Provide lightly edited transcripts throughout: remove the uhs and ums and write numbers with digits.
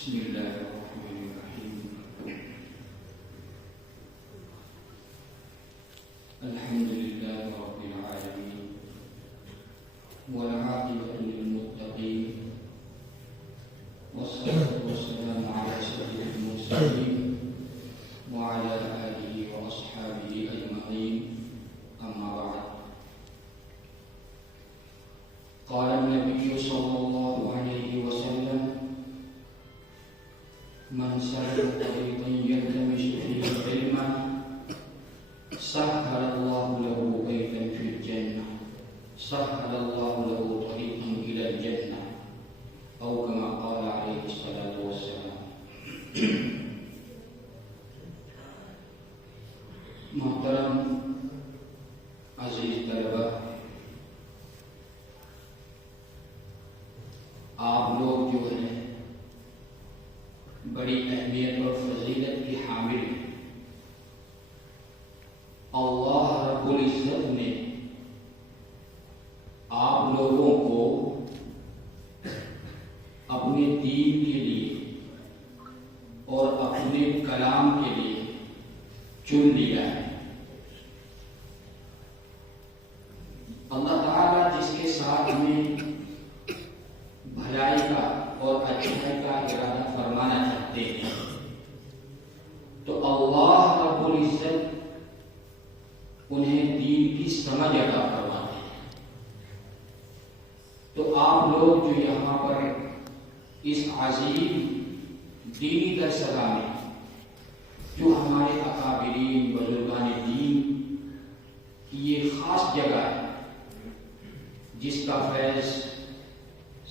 بسم الله الرحمن الرحيم. الحمد لله رب العالمين والعاقبة للمتقين والصلاة والسلام على سيد المرسلين وعلى آله وأصحابه أجمعين. أما بعد، قال النبي صلى الله عليه وسلم: من سلك طريقا يلتمس فيه علما سهل الله له بيتا في الجنة سهل الله له طريقا إلى الجنة، أو كما قال عليه الصلاة والسلام. محترم عزیز طلبہ، آپ لوگ جو ہیں بڑی اہمیت اور فضیلت کی حامل ہیں. اللہ رب العزت نے آپ لوگوں کو اپنے دین کے لیے اور اپنے کلام کے لیے چن لیا ہے. اللہ تعالیٰ جس کے ساتھ ہمیں بھلائی کا اور اچھائی کا ارادہ فرمانا چاہتے ہیں تو اللہ رب العزت انہیں دین کی سمجھ عطا فرماتے ہیں. تو آپ لوگ جو یہاں پر اس عظیم دینی درسگاہ میں جو ہمارے اکابرین بزرگان دین کی یہ خاص جگہ ہے جس کا فیض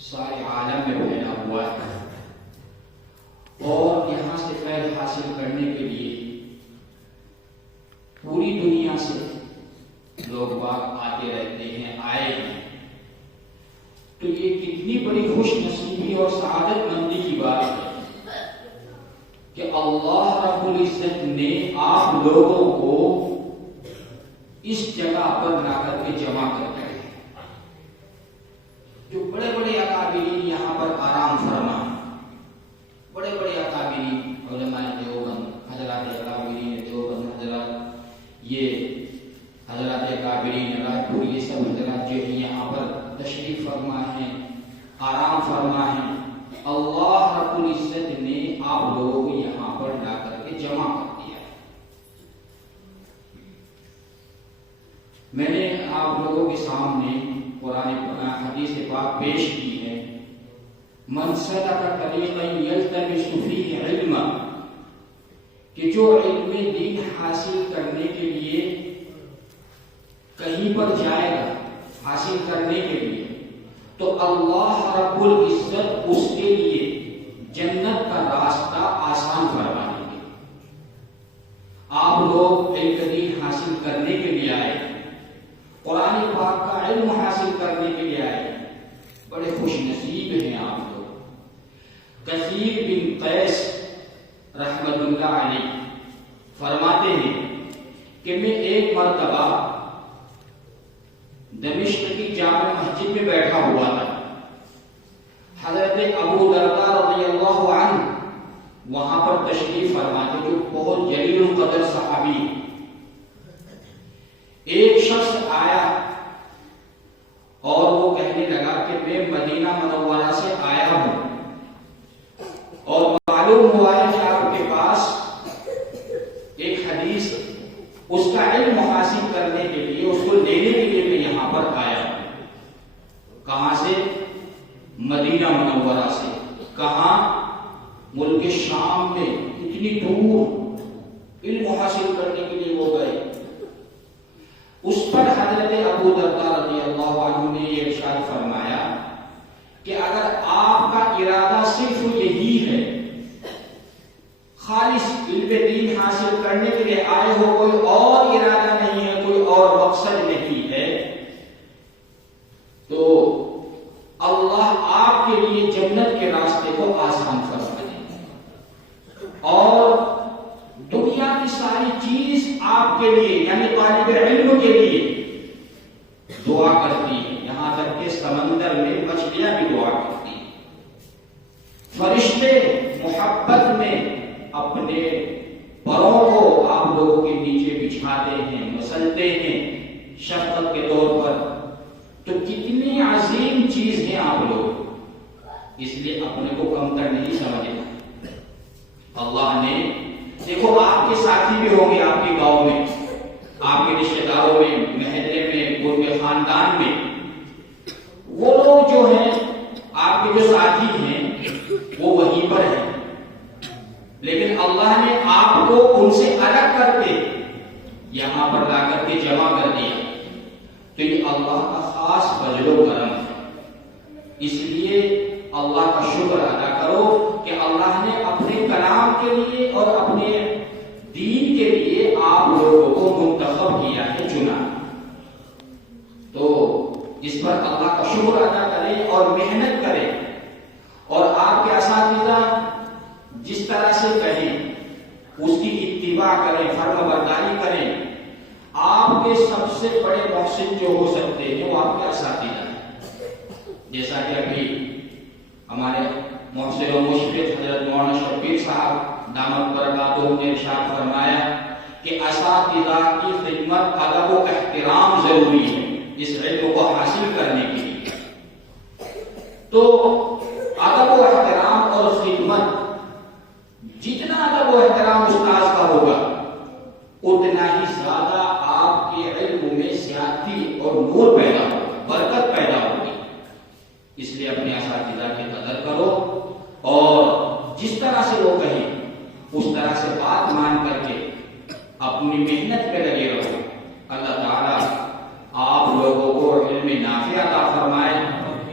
سارے عالم میں پھیلا ہوا ہے، اور یہاں سے فیض حاصل کرنے کے لیے پوری دنیا سے لوگ باغ آتے رہتے ہیں، آئے ہیں. تو یہ کتنی بڑی خوش نصیبی اور سعادت مندی کی بات ہے کہ اللہ رب العزت نے آپ لوگوں کو اس جگہ پر لا کر کے جمع کر کے جو بڑے بڑے اکابرین یہاں پر آرام فرما، بڑے بڑے اکابرین علماء دیوبند، حضرات اکابرین دیوبند حضرات، یہ حضرات اکابرین رائے پور، یہ سب حضرات جو ہیں یہاں پر تشریف فرما ہیں، آرام فرما ہیں. اللہ رب العزت نے آپ لوگوں کو یہاں پر لا کر کے جمع کر دیا. میں نے آپ لوگوں کے سامنے قرآن حدیث پاک پیش کی ہے. من سلک طریقا یلتمس فیہ علما، کہ جو علم دین حاصل کرنے کے لیے کہیں پر جائے گا حاصل کرنے کے لیے، تو اللہ رب العزت اس کے لیے جنت کا راستہ آسان فرما دیں گے. آپ لوگ علم دین حاصل کرنے کے لیے آئے، قرآن پاک کا علم حاصل کرنے کے لیے آئے، بڑے خوش نصیب ہیں آپ لوگ. کثیر بن قیس رحمت اللہ علیہ فرماتے ہیں کہ میں ایک مرتبہ دمشق کی جامع مسجد میں بیٹھا ہوا تھا. حضرت ابو درداء رضی اللہ عنہ وہاں پر تشریف فرماتے، جو بہت جلیل القدر صحابی. ایک شخص آیا اور وہ کہنے لگا کہ میں مدینہ منورہ سے آیا ہوں اور معلوم ہوا ہے کہ آپ کے پاس ایک حدیث اس کا علم حاصل کرنے کے لیے، اس کو لینے کے لیے میں یہاں پر آیا ہوں. کہاں سے؟ مدینہ منورہ سے. کہاں؟ ملک شام میں. اتنی دور علم حاصل کرنے کے لیے وہ گئے. اس پر حضرت ابو درداء رضی اللہ عنہ نے یہ ارشاد فرمایا کہ اگر آپ کا ارادہ صرف یہی ہے، خالص علم دین حاصل کرنے کے لیے آئے ہو، کوئی اور ارادہ نہیں ہے، کوئی اور مقصد نہیں ہے، تو اللہ آپ کے لیے جنت کے راستے کو آسان فرما دے گا. اور دنیا کی ساری چیز آپ کے لیے یعنی طالب علم کے لیے دعا کرتی ہے. یہاں تک کہ سمندر میں مچھلیاں بھی دعا کرتی ہیں. فرشتے محبت میں اپنے پروں کو آپ لوگوں کے نیچے بچھاتے ہیں، مسلتے ہیں شفقت کے طور پر، تو کتنی عظیم چیز ہے آپ لوگ، اس لیے اپنے کو کمتر نہیں سمجھنا۔ اللہ نے دیکھو آپ کے ساتھی بھی ہوں گے آپ کے گاؤں میں، آپ کے رشتے داروں میں، محلے میں، ان کے خاندان میں، وہ لوگ جو ہیں آپ کے جو ساتھی ہیں وہ وہیں پر ہیں، لیکن اللہ نے آپ کو ان سے الگ کر کے یہاں پر لا کر کے جمع کر دیا، تو یہ اللہ کا خاص فضل و کرم ہے۔ اس لیے اللہ کا شکر ادا کرو کہ اللہ نے اپنے کلام کے لیے اور اپنے دین کے لیے آپ لوگوں کو منتخب کیا ہے، چنا۔ تو اس پر اللہ کا شکر ادا کریں اور محنت کریں، اور آپ کے اساتذہ جس طرح سے کہیں اس کی اتباع کریں، فرما برداری کریں۔ آپ کے سب سے بڑے محسن جو ہو سکتے ہیں وہ آپ کے اساتذہ ہیں، جیسا کہ ابھی ہمارے محسن و مشفق حضرت مولانا شبیر صاحب دامت برکاتہ نے ارشاد فرمایا کہ اساتذہ کی خدمت، ادب و احترام ضروری ہے اس علم کو حاصل کرنے کے لیے۔ تو ادب و احترام اور خدمت، جتنا ادب و احترام استاذ کا ہوگا اتنا ہی زیادہ آپ کے علم میں زیادتی اور نور پیدا ہوگا، برکت پیدا ہوگی۔ اس لیے اپنے اساتذہ کی قدر کرو، اور جس طرح سے وہ کہیں اس طرح سے بات مان کر کے اپنی محنت پہ لگے رہو۔ اللہ تعالیٰ آپ لوگوں کو علم نافع عطا فرمائے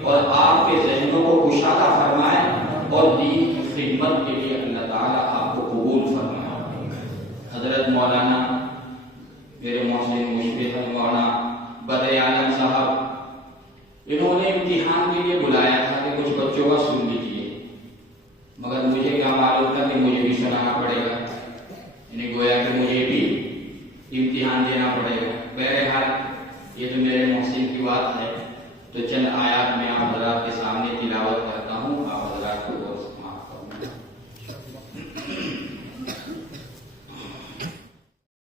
اور آپ کے ذہنوں کو کشادہ فرمائے، اور دین کی خدمت کے لیے اللہ تعالیٰ آپ کو قبول فرمائے۔ حضرت مولانا میرے محسن مشفق مولانا بدر عالم صاحب، انہوں نے امتحان کے لیے بلایا تھا کہ کچھ بچوں کا سن لیجیے، مگر مجھے کیا معلوم تھا کہ مجھے بھی سنانا پڑے گا، یعنی گویا کہ مجھے بھی امتحان دینا پڑے گا۔ بہرحال یہ تو میرے محسن کی بات ہے، تو چند آیات میں